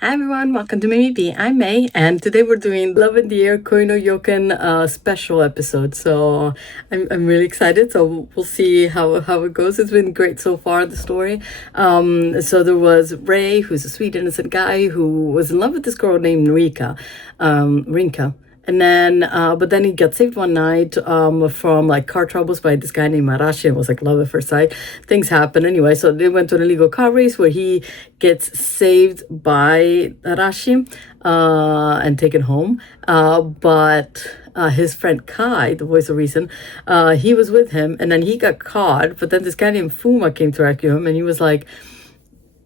Hi everyone, welcome to Mimi B. I'm May, and today we're doing Love in the Air Koi no Yokan special episode. So I'm really excited. So we'll see how it goes. It's been great so far, the story. So there was Rei, who's a sweet innocent guy who was in love with this girl named Rinka. And then, but then he got saved one night from like car troubles by this guy named Arashi, and was like love at first sight. Things happen anyway. So they went to an illegal car race where he gets saved by Arashi and taken home. But his friend Kai, the voice of reason, he was with him, and then he got caught. But then this guy named Fuma came to rescue him, and he was like,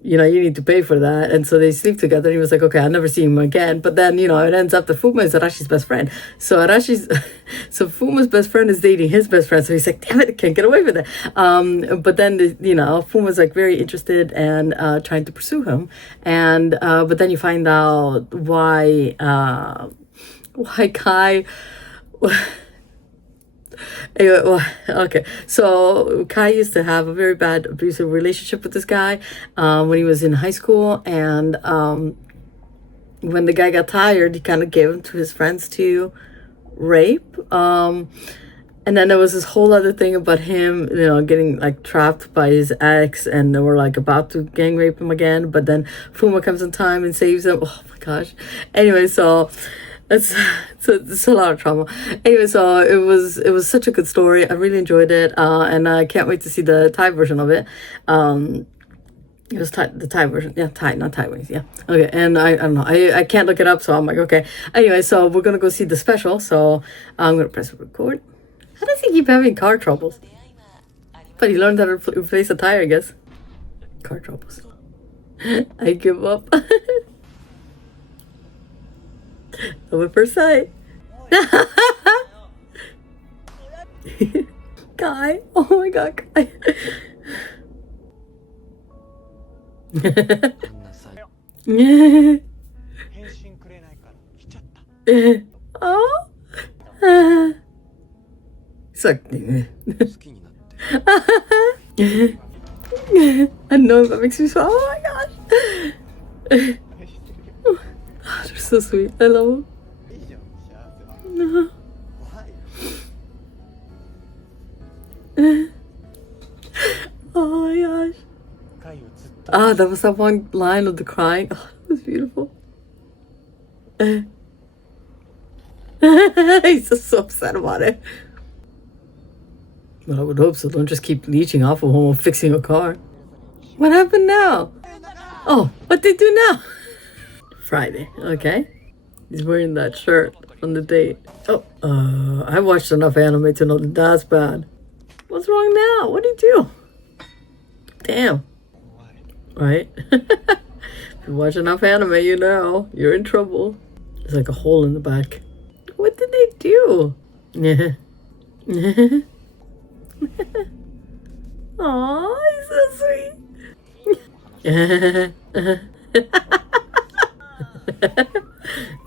you need to pay for that. And so they sleep together, and he was like, okay, I'll never see him again. But then, it ends up that Fuma is Arashi's best friend. So Fuma's best friend is dating his best friend. So he's like, damn it, I can't get away with it. But then, Fuma's like very interested and trying to pursue him. And, but then you find out why Kai... Anyway, well, okay. So Kai used to have a very bad abusive relationship with this guy when he was in high school, and when the guy got tired, he kind of gave him to his friends to rape. And then there was this whole other thing about him, getting like trapped by his ex, and they were like about to gang rape him again. But then Fuma comes in time and saves him. Oh my gosh. Anyway, so. It's a lot of trauma. Anyway, so it was such a good story. I really enjoyed it, and I can't wait to see the Thai version of it. It was the Thai version, yeah, Thai, not Taiwanese, yeah. Okay, and I don't know, I can't look it up, so I'm like, okay. Anyway, so we're gonna go see the special. So I'm gonna press record. How does he keep having car troubles? But he learned how to replace a tire, I guess. Car troubles. I give up. Love at first sight. Kai. Oh my god, Kai. Oh. It's like I know that makes me so. Oh my gosh. Oh, they're so sweet. I love them. Oh my gosh. Ah, that was that one line of the crying. Oh, that was beautiful. He's just so upset about it. But I would hope so. Don't just keep leeching off of him while fixing a car. What happened now? Oh, what they do now? Friday, okay. He's wearing that shirt on the date. Oh, I watched enough anime to know that that's bad. What's wrong now? What did he do? Damn. Right? If you watch enough anime, you know you're in trouble. There's like a hole in the back. What did they do? Yeah. Aw, he's so sweet.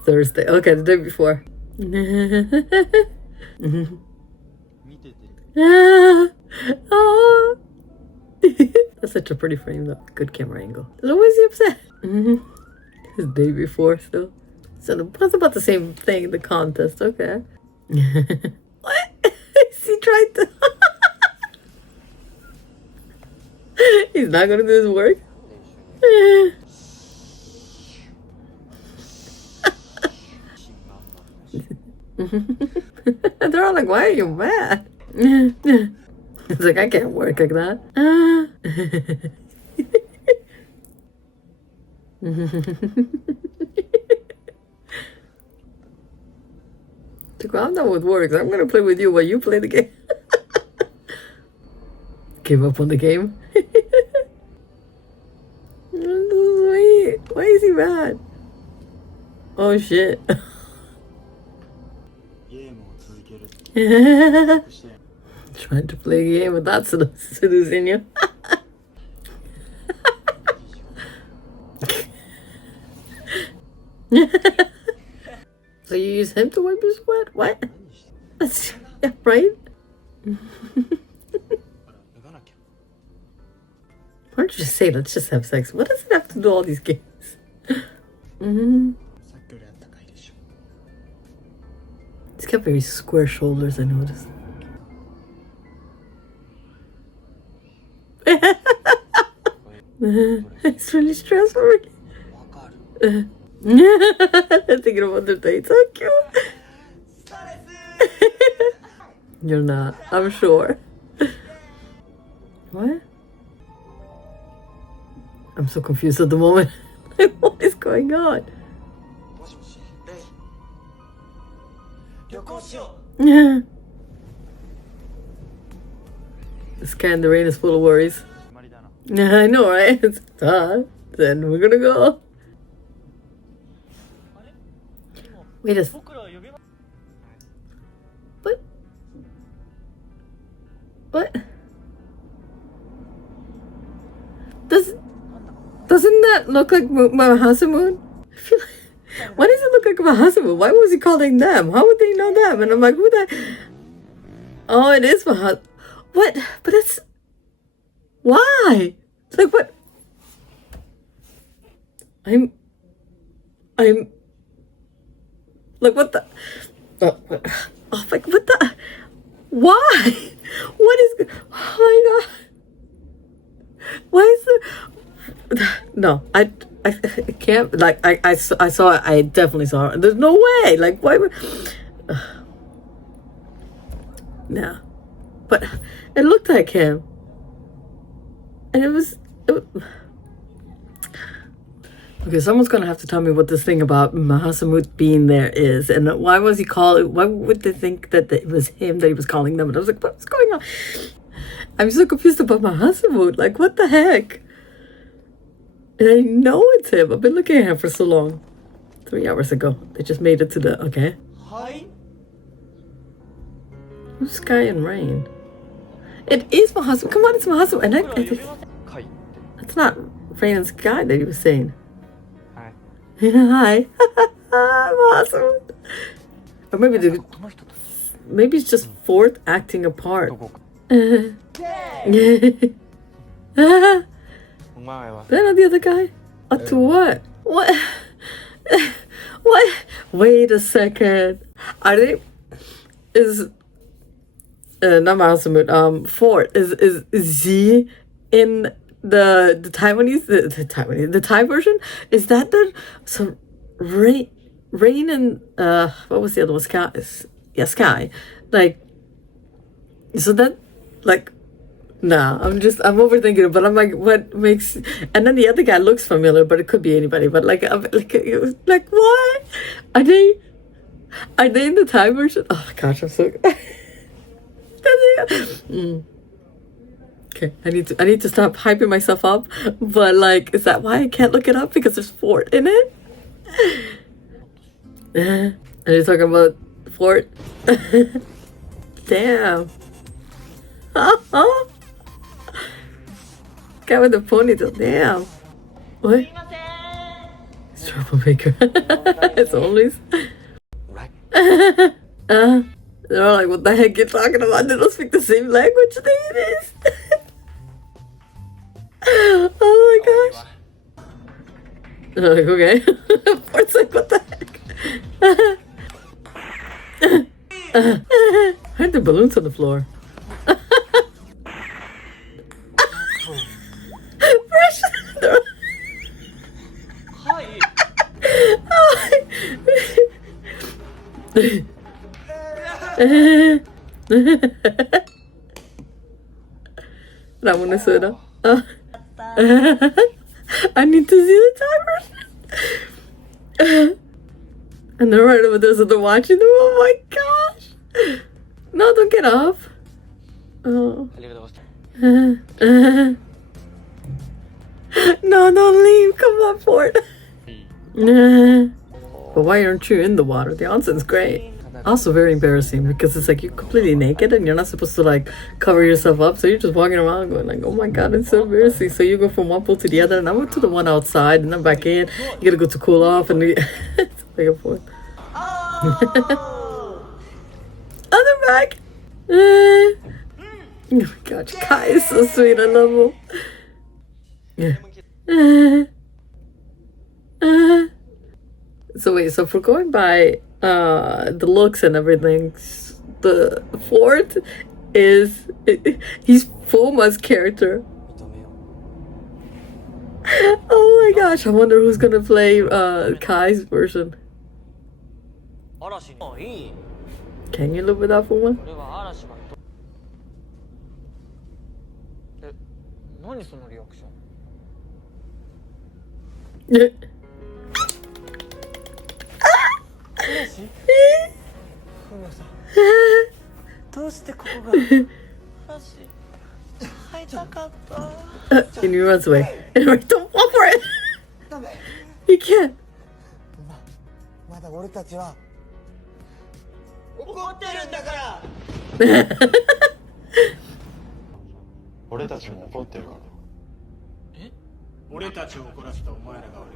Thursday. Okay, the day before. Oh. That's such a pretty frame though. Good camera angle. So why is he upset? His day before still. So that's about the same thing, the contest. Okay. What? Is he trying to... He's not gonna do his work? They're all like, why are you mad? It's like, I can't work like that. I'm done with work. I'm gonna play with you while you play the game. Give up on the game. Sweet. Why is he mad? Oh shit. Trying to play a game without seducing you. So you use him to wipe your sweat? What? That's, yeah, right? Why don't you just say, let's just have sex? What does it have to do all these games? He's got very square shoulders, I noticed. It's really stressful. Thinking about the dates. So cute. You're not, I'm sure. What? I'm so confused at the moment. What is going on? This guy in the rain is full of worries. Yeah, I know, right? It's then we're gonna go. Wait a second. What? What? Doesn't that look like Mahasamun? I feel like, why does it look like Mahasamun? Why was he calling them? How would they know them? And I'm like, who the? Oh, it is Mahasamun. What? But it's why? It's like what? I'm like what the? Oh, like what the? Why? What is? Oh my god! Why is the? No, I can't. Like I saw it. I definitely saw it. There's no way. Like why would? Nah, but it looked like him, and it was. Okay, someone's gonna have to tell me what this thing about Mahasamut being there is, and why was he calling? Why would they think that it was him that he was calling them? And I was like, what's going on? I'm so confused about Mahasamut. Like, what the heck? And I know it's him. I've been looking at him for so long. 3 hours ago, they just made it to the okay. Hi. Who's Sky and Rain? It is Mahasamut. Come on, it's Mahasamut. And it's not Rain and Sky that he was saying. Hi. Awesome. Or maybe it's just fourth acting a part. Then the other guy? To what? What? What? Wait a second. Are they? Is not Mahasamut. Fort is he in the Taiwanese the Thai version? Is that the so Rain and what was the other one? Sky. Yeah, Sky. Like so that like nah. I'm overthinking it, but I'm like, what makes? And then the other guy looks familiar, but it could be anybody. But like it was like what? Are they in the Thai version? Oh my gosh, I'm so. Okay, I need to stop hyping myself up, but like, is that why I can't look it up? Because there's Fort in it? Are you talking about Fort? Damn. Guy with the ponytail, damn. What? It's troublemaker. It's always. They're all like, what the heck you talking about? They don't speak the same language. It is. Oh my gosh. They're like, okay. Port's like, what the heck? Why are there balloons on the floor? Ramonasura. I need to see the timer. And they're right over there, so they're watching them. Oh my gosh! No, don't get off. Oh. No, don't leave. Come on, Fort. But why aren't you in the water? The onsen's great. Also very embarrassing because it's like you're completely naked and you're not supposed to like cover yourself up, so you're just walking around going like, oh my god, it's so embarrassing. So you go from one pool to the other, and I went to the one outside and then back in. You gotta go to cool off and it's back and forth. Oh, they're back. Oh my god, Kai is so sweet. I love him. So wait, so if we're going by the looks and everything, the fourth is he's Fuma's character. Oh my gosh, I wonder who's gonna play Kai's version. Can you live without Fuma? And he runs away. And we're like, don't fall for it! He can't. まだ俺たちは怒ってるんだから。俺たちも怒ってるから。え？俺たちを怒らせたお前らが悪い。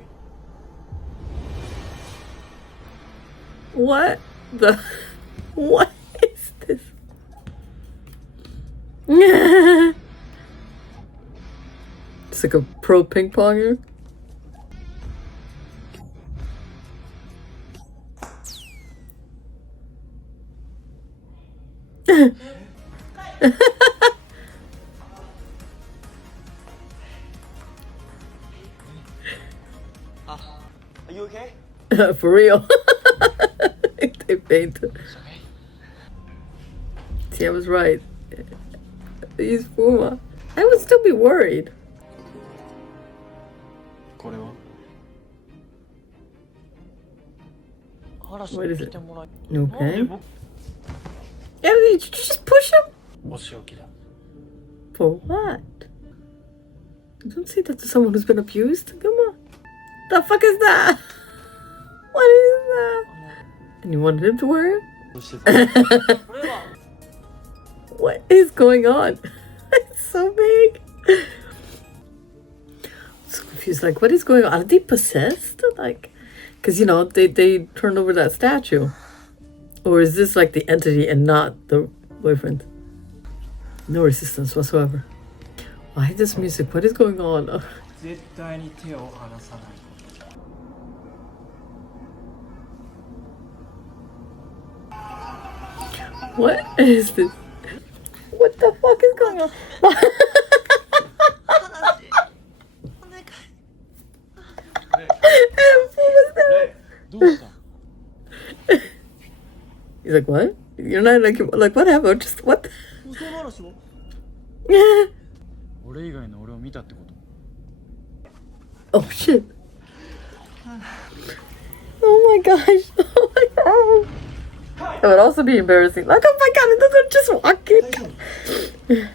What the? What is this? It's like a pro ping ponger. Are you okay? For real. They fainted. See, I was right. He's Fuma. I would still be worried. これは What is it? Okay. Yeah, did you just push him? お仕置きだ。 For what? You don't say that to someone who's been abused? Come on. The fuck is that? What is that? And you wanted him to wear it? What is going on? It's so big. I'm so confused. Like, what is going on? Are they possessed? Like, because, you know, they turned over that statue. Or is this like the entity and not the boyfriend? No resistance whatsoever. Why this music? What is going on? 絶対に手を離さない。 What is this? What the fuck is going on? He's like, what? You're not like what happened? Just what? Oh shit. Oh my gosh. Oh my god. It would also be embarrassing. Like, oh my god, it doesn't just walk in.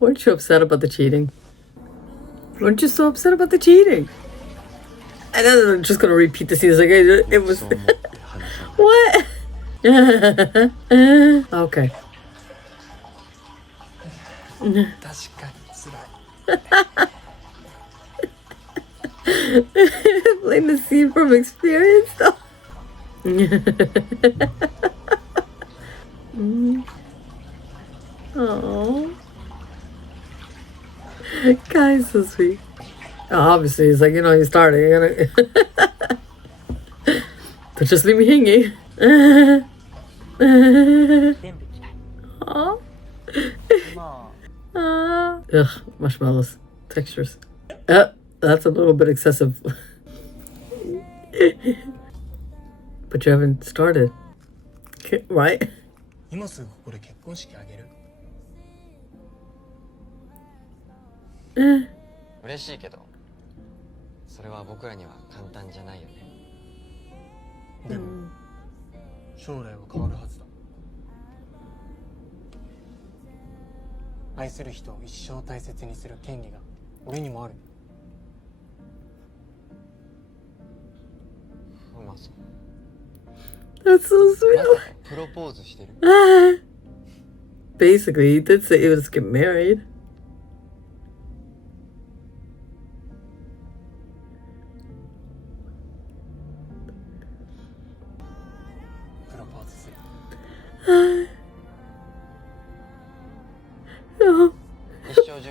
Weren't you upset about the cheating? Weren't you so upset about the cheating? And then I'm just gonna repeat the scene. It's like it was. What? Okay. Blame the scene from experience though. Oh, guy's so sweet. Oh, obviously, he's like, you know, you're starting. You're gonna... Don't just leave me hanging. Ugh, marshmallows, textures. That's a little bit excessive. But you haven't started, right? 今すぐここで結婚式あげる。嬉しいけど、それは僕らには簡単じゃないよね。でも将来は変わるはずだ。愛する人を一生大切にする権利が俺にもある。うまそう。 That's so sweet. まさかプロポーズしてる。Basically, he did say he was get married.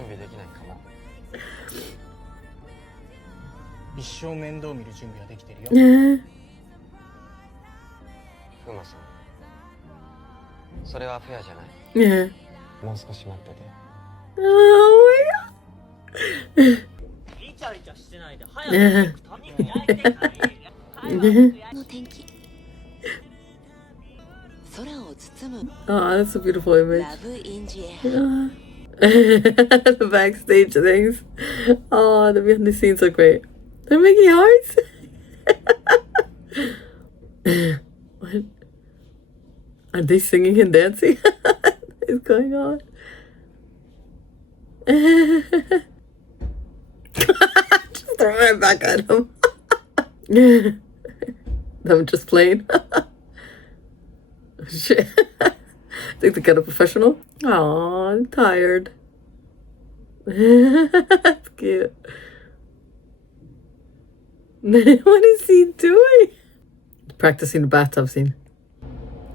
準備できないかも。一生面倒見る準備はできてるよ。ふまさん、それはフェアじゃない。もう少し待ってて。Oh my god. イチャイチャしてないで早く焼いてからの天気空を包む Oh, that's a beautiful image. ラブインジエ The backstage things. Oh, the behind the scenes are great. They're making hearts. What? Are they singing and dancing? What is going on? Just throwing it back at him. Them just playing. Shit. I think they're kind of professional. Aw, I'm tired. That's cute. What is he doing? Practicing the bathtub scene.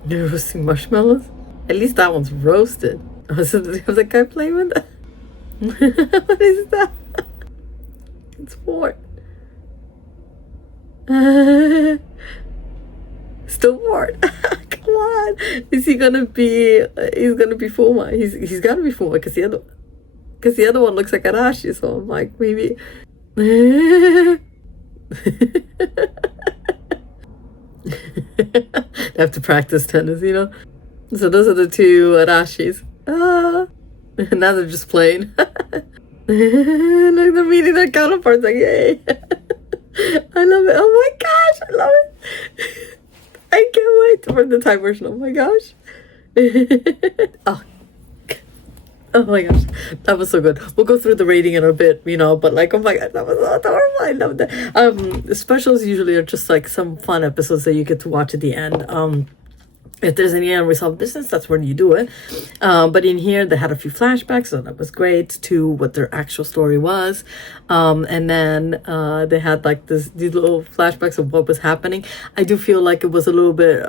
You're roasting marshmallows? At least that one's roasted. Oh, so does he have that guy playing with that? What is that? It's Fort. Still Fort. Come on. Is he gonna be? He's gonna be Fuma. He's gotta be Fuma because the other one looks like Arashi. So I'm like maybe. They have to practice tennis, you know. So those are the two Arashis. Ah, now they're just playing. Like they're meeting their counterparts. Like, yay! I love it. Oh my gosh, I love it. I can't wait for the Thai version. Oh my gosh. Oh. Oh my gosh, that was so good. We'll go through the rating in a bit, you know, but like, oh my god, that was so adorable. I love that. The specials usually are just like some fun episodes that you get to watch at the end. If there's any unresolved business, that's when you do it. But in here, they had a few flashbacks, so that was great to what their actual story was. And then they had like these little flashbacks of what was happening. I do feel like it was a little bit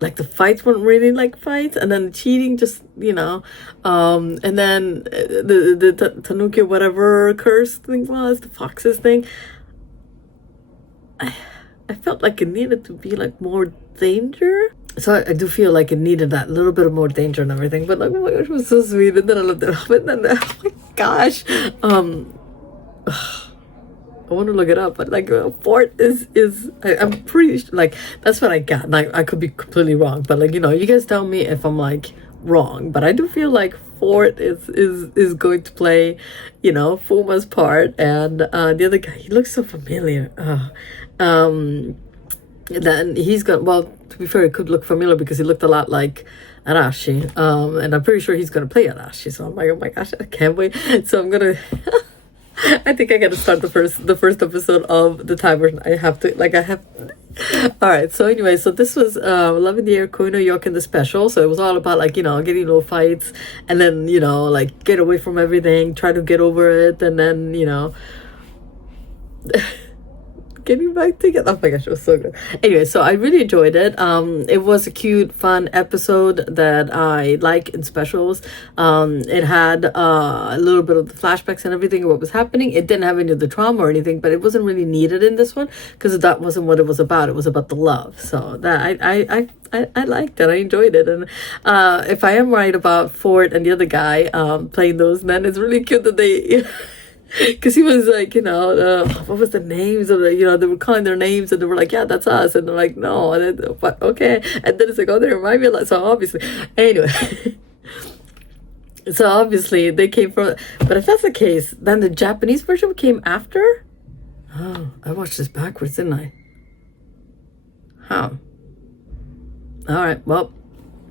like the fights weren't really like fights, and then the cheating just, you know, and then the tanuki whatever curse thing was, the foxes thing. I felt like it needed to be like more danger. So I do feel like it needed that little bit of more danger and everything. But like, oh my gosh, it was so sweet. And then I loved it. And then, oh my gosh. I want to look it up, but like Fort I'm pretty sure, like that's what I got. Like I could be completely wrong, but like, you know, you guys tell me if I'm like wrong. But I do feel like Fort is going to play, you know, Fuma's part, and the other guy, he looks so familiar. Then he's got, well, to be fair, it could look familiar because he looked a lot like Arashi, and I'm pretty sure he's gonna play Arashi. So I'm like, oh my gosh, I can't wait. So I'm gonna. I think I gotta start the first episode of the Thai version. I have. All right. So anyway, so this was Love in the Air, Koi no Yokan, the special. So it was all about like, you know, getting little fights, and then, you know, like get away from everything, try to get over it, and then, you know. Getting back together. Oh my gosh, it was so good. Anyway, so I really enjoyed it. It was a cute, fun episode that I like in specials. It had a little bit of the flashbacks and everything of what was happening. It didn't have any of the trauma or anything, but it wasn't really needed in this one because that wasn't what it was about. It was about the love. So that I liked it. I enjoyed it. And if I am right about Ford and the other guy playing those, then it's really cute that they. Because he was like, you know, what was the names of the, you know, they were calling their names and they were like, yeah, that's us. And they're like, no, and then, but okay. And then it's like, oh, they remind me of that. So obviously, anyway. So obviously they came from, but if that's the case, then the Japanese version came after? Oh, I watched this backwards, didn't I? Huh. All right, well.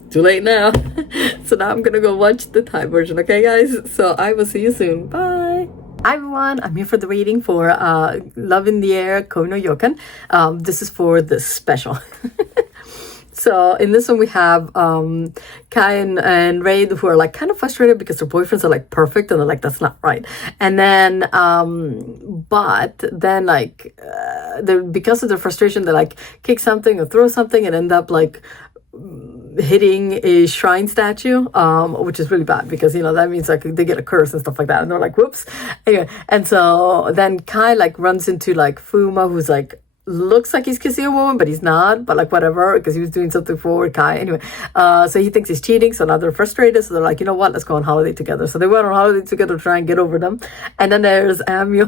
Too late now. So now I'm gonna go watch the Thai version, okay guys? So I will see you soon. Bye. Hi everyone, I'm here for the reading for Love in the Air, Koi no Yokan. This is for the special. So in this one we have Kai and Rei, who are like kind of frustrated because their boyfriends are like perfect and they're like, that's not right. And then but then like because of their frustration they like kick something or throw something and end up like hitting a shrine statue, which is really bad because, you know, that means like they get a curse and stuff like that. And they're like, whoops. Anyway, and so then Kai like runs into like Fuma, who's like, looks like he's kissing a woman, but he's not, but like whatever, because he was doing something for Kai. Anyway, so he thinks he's cheating, so now they're frustrated, so they're like, you know what, let's go on holiday together. So they went on holiday together to try and get over them. And then there's cameo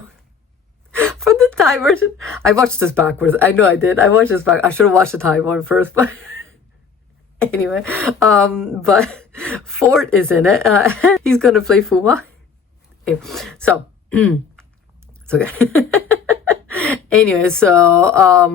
from the Thai version. I watched this backwards. I know I did. I watched this back. I should have watched the Thai one first, but anyway, but Ford is in it. He's gonna play Fuma. Anyway, so it's okay. Anyway, so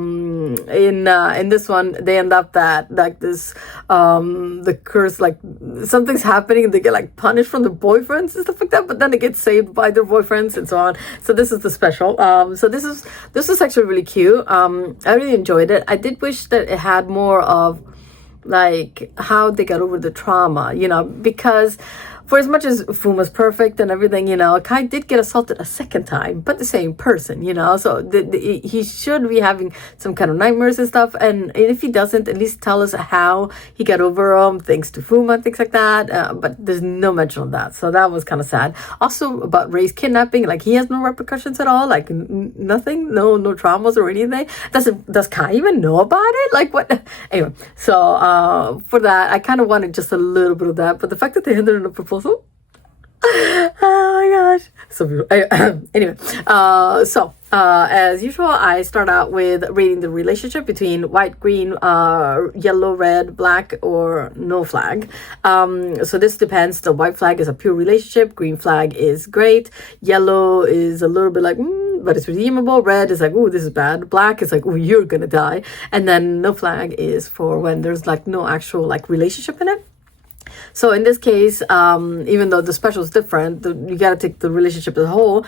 in this one they end up that like this the curse, like something's happening and they get like punished from their boyfriends and stuff like that, but then they get saved by their boyfriends and so on. So this is the special. So this is actually really cute. I really enjoyed it. I did wish that it had more of like how they got over the trauma, you know, because for as much as Fuma's perfect and everything, you know, Kai did get assaulted a second time, but the same person, you know, so he should be having some kind of nightmares and stuff. And if he doesn't, at least tell us how he got over them, thanks to Fuma, things like that. But there's no mention of that, so that was kind of sad. Also about Rei's kidnapping, like he has no repercussions at all, like nothing, no traumas or anything. Does Kai even know about it? Like what? Anyway, so for that, I kind of wanted just a little bit of that, but the fact that they ended in a proposal. Oh my gosh, so beautiful. Anyway, so as usual, I start out with rating the relationship between white, green, yellow, red, black, or no flag. So this depends. The white flag is a pure relationship. Green flag is great. Yellow is a little bit like, but it's redeemable. Red is like, oh, this is bad. Black is like, oh, you're gonna die. And then no flag is for when there's like no actual like relationship in it. So in this case, even though the special is different, you got to take the relationship as a whole.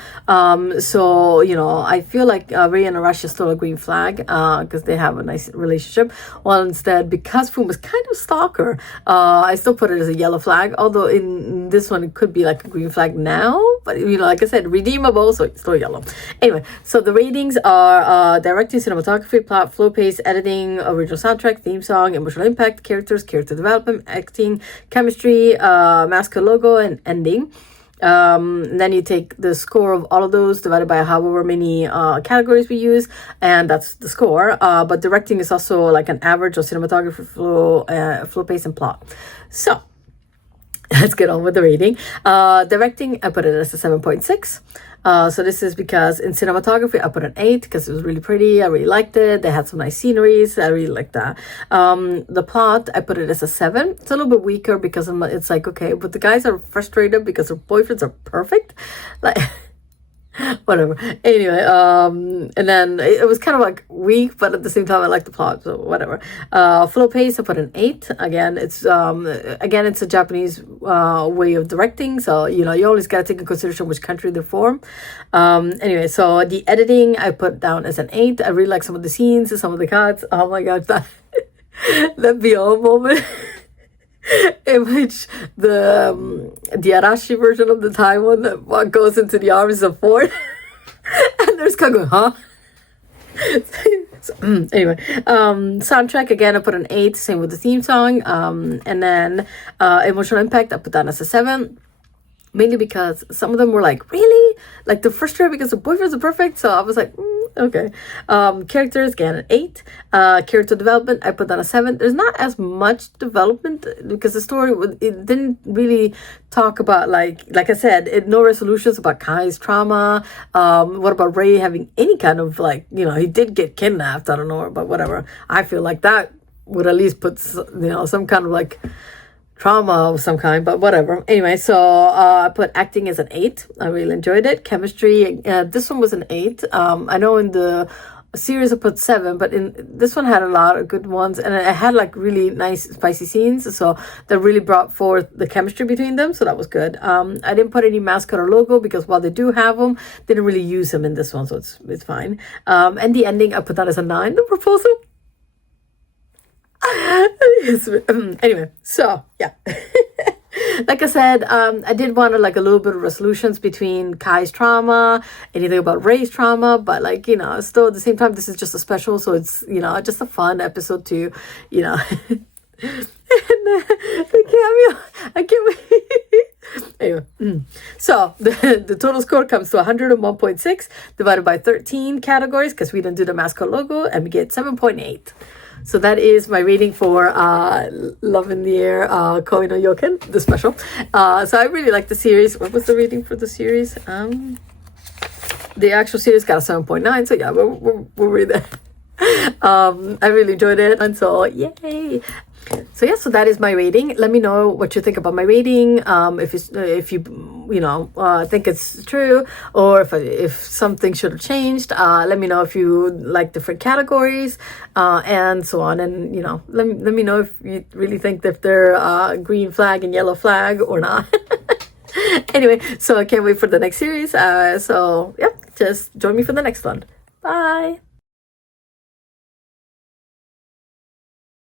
So, you know, I feel like Rei and Arashi is still a green flag because they have a nice relationship. While instead, because Fuma's kind of stalker, I still put it as a yellow flag. Although in this one, it could be like a green flag now. But, you know, like I said, redeemable, so it's still yellow. Anyway, so the ratings are directing, cinematography, plot, flow pace, editing, original soundtrack, theme song, emotional impact, characters, character development, acting, chemistry, mascot logo, and ending. Then you take the score of all of those divided by however many categories we use, and that's the score. But directing is also like an average of cinematography, flow pace, and plot. So let's get on with the rating. Directing, I put it as a 7.6. So this is because in cinematography, I put an 8 because it was really pretty. I really liked it. They had some nice sceneries. I really liked that. The plot, I put it as a 7. It's a little bit weaker because it's like, okay, but the guys are frustrated because their boyfriends are perfect. Like, whatever. Anyway, and then it was kind of like weak, but at the same time I like the plot, so whatever. Flow pace, I put an 8. Again, it's a Japanese way of directing, so you know you always got to take into consideration which country they're from. Anyway, so the editing I put down as an 8. I really like some of the scenes and some of the cuts. Oh my gosh, that beyond moment. In which the Arashi version of the Thai one that goes into the arms of Ford and there's kind of going, huh? So, anyway, soundtrack again I put an 8, same with the theme song, and then emotional impact I put that as a 7. Mainly because some of them were like, really? Like the first year because the boyfriends are perfect. So I was like, okay. Characters, again, an 8. Character development, I put down a 7. There's not as much development because the story, it didn't really talk about like I said, no resolutions about Kai's trauma. What about Rei having any kind of like, you know, he did get kidnapped. I don't know, but whatever. I feel like that would at least put, you know, some kind of like trauma of some kind, but whatever. Anyway, so I put acting as an 8. I really enjoyed it. Chemistry, this one was an 8. I know in the series I put 7, but in this one had a lot of good ones, and I had like really nice spicy scenes, so that really brought forth the chemistry between them, so that was good. I didn't put any mascot or logo because while they do have them, they didn't really use them in this one, so it's fine. And the ending I put that as a 9. The proposal. Anyway, so yeah. Like I said, I did want like a little bit of resolutions between Kai's trauma, anything about Rei's trauma, but like, you know, still at the same time, this is just a special, so it's, you know, just a fun episode to, you know, the cameo, I can't wait. Anyway, so the total score comes to 101.6 divided by 13 categories because we didn't do the mascot logo, and we get 7.8. So that is my rating for Love in the Air, Koi no Yokan, the special. So I really like the series. What was the rating for the series? The actual series got a 7.9. So yeah, we're really there. I really enjoyed it, and so yay. So yeah, so that is my rating. Let me know what you think about my rating. If you think it's true, or if something should have changed. Let me know if you like different categories, and so on. And let me know if you really think that they're green flag and yellow flag or not. Anyway, so I can't wait for the next series. So yeah, just join me for the next one. Bye.